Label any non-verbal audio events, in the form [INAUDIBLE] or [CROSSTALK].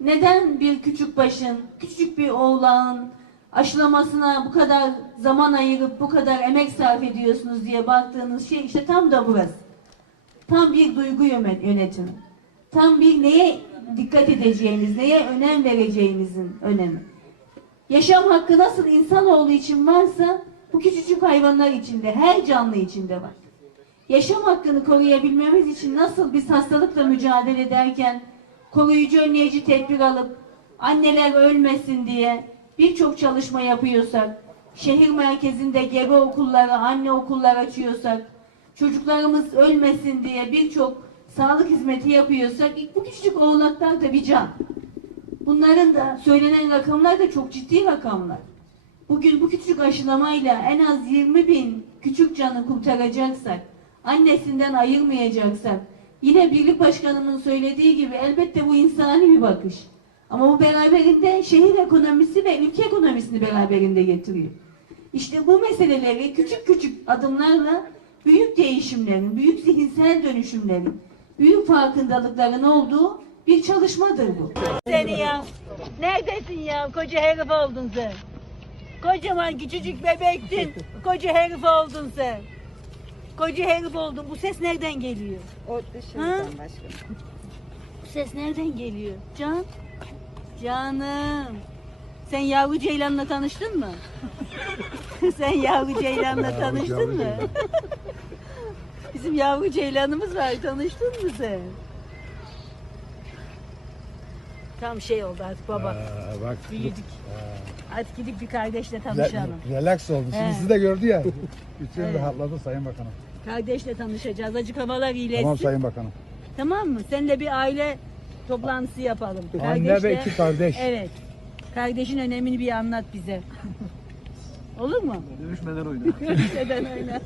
Neden bir küçük başın, küçük bir oğlağın aşılamasına bu kadar zaman ayırıp bu kadar emek sarf ediyorsunuz diye baktığınız şey işte tam da burası. Tam bir duygu yönet- yönetimi. Tam bir neye dikkat edeceğimiz, neye önem vereceğimizin önemi. Yaşam hakkı nasıl insanoğlu için varsa bu küçücük hayvanlar içinde, her canlı içinde var. Yaşam hakkını koruyabilmemiz için nasıl biz hastalıkla mücadele ederken koruyucu önleyici tedbir alıp anneler ölmesin diye birçok çalışma yapıyorsak, şehir merkezinde gebe okulları, anne okullar açıyorsak, çocuklarımız ölmesin diye birçok sağlık hizmeti yapıyorsak bu küçücük oğlaklar da bir can. Bunların da söylenen rakamlar da çok ciddi rakamlar. Bugün bu küçük aşılamayla en az 20 bin küçük canı kurtaracaksak, annesinden ayırmayacaksak, yine birlik başkanımın söylediği gibi elbette bu insani bir bakış. Ama bu beraberinde şehir ekonomisi ve ülke ekonomisini beraberinde getiriyor. İşte bu meseleleri küçük küçük adımlarla büyük değişimlerin, büyük zihinsel dönüşümlerin, büyük farkındalıkların olduğu bir çalışmadır bu. seni ya. Neredesin ya? Koca herif oldun sen. Kocaman küçücük bebektin. Koca herif oldun sen. Koca herif oldun. Bu ses nereden geliyor? O Ha? dışarıdan başkanım. Bu ses nereden geliyor? Can? Canım. Sen yavru ceylanla tanıştın mı? [LAUGHS] sen yavru ceylanla tanıştın mı? [LAUGHS] Bizim yavru ceylanımız var. Tanıştın mı sen? Tam şey oldu artık baba. Aa, bak. Büyüdük. Hadi gidip bir kardeşle Re- tanışalım. relax oldu. Şimdi sizi de gördü ya. [LAUGHS] Bütün Evet. rahatladı Sayın Bakanım. Kardeşle tanışacağız. Acık havalar iyileşsin. Tamam Sayın Bakanım. Tamam mı? Seninle bir aile toplantısı yapalım. Anne ve iki kardeş. Evet. Kardeşin önemini bir anlat bize. [LAUGHS] Olur mu? Dövüşmeden oyna. Görüşmeden oyna.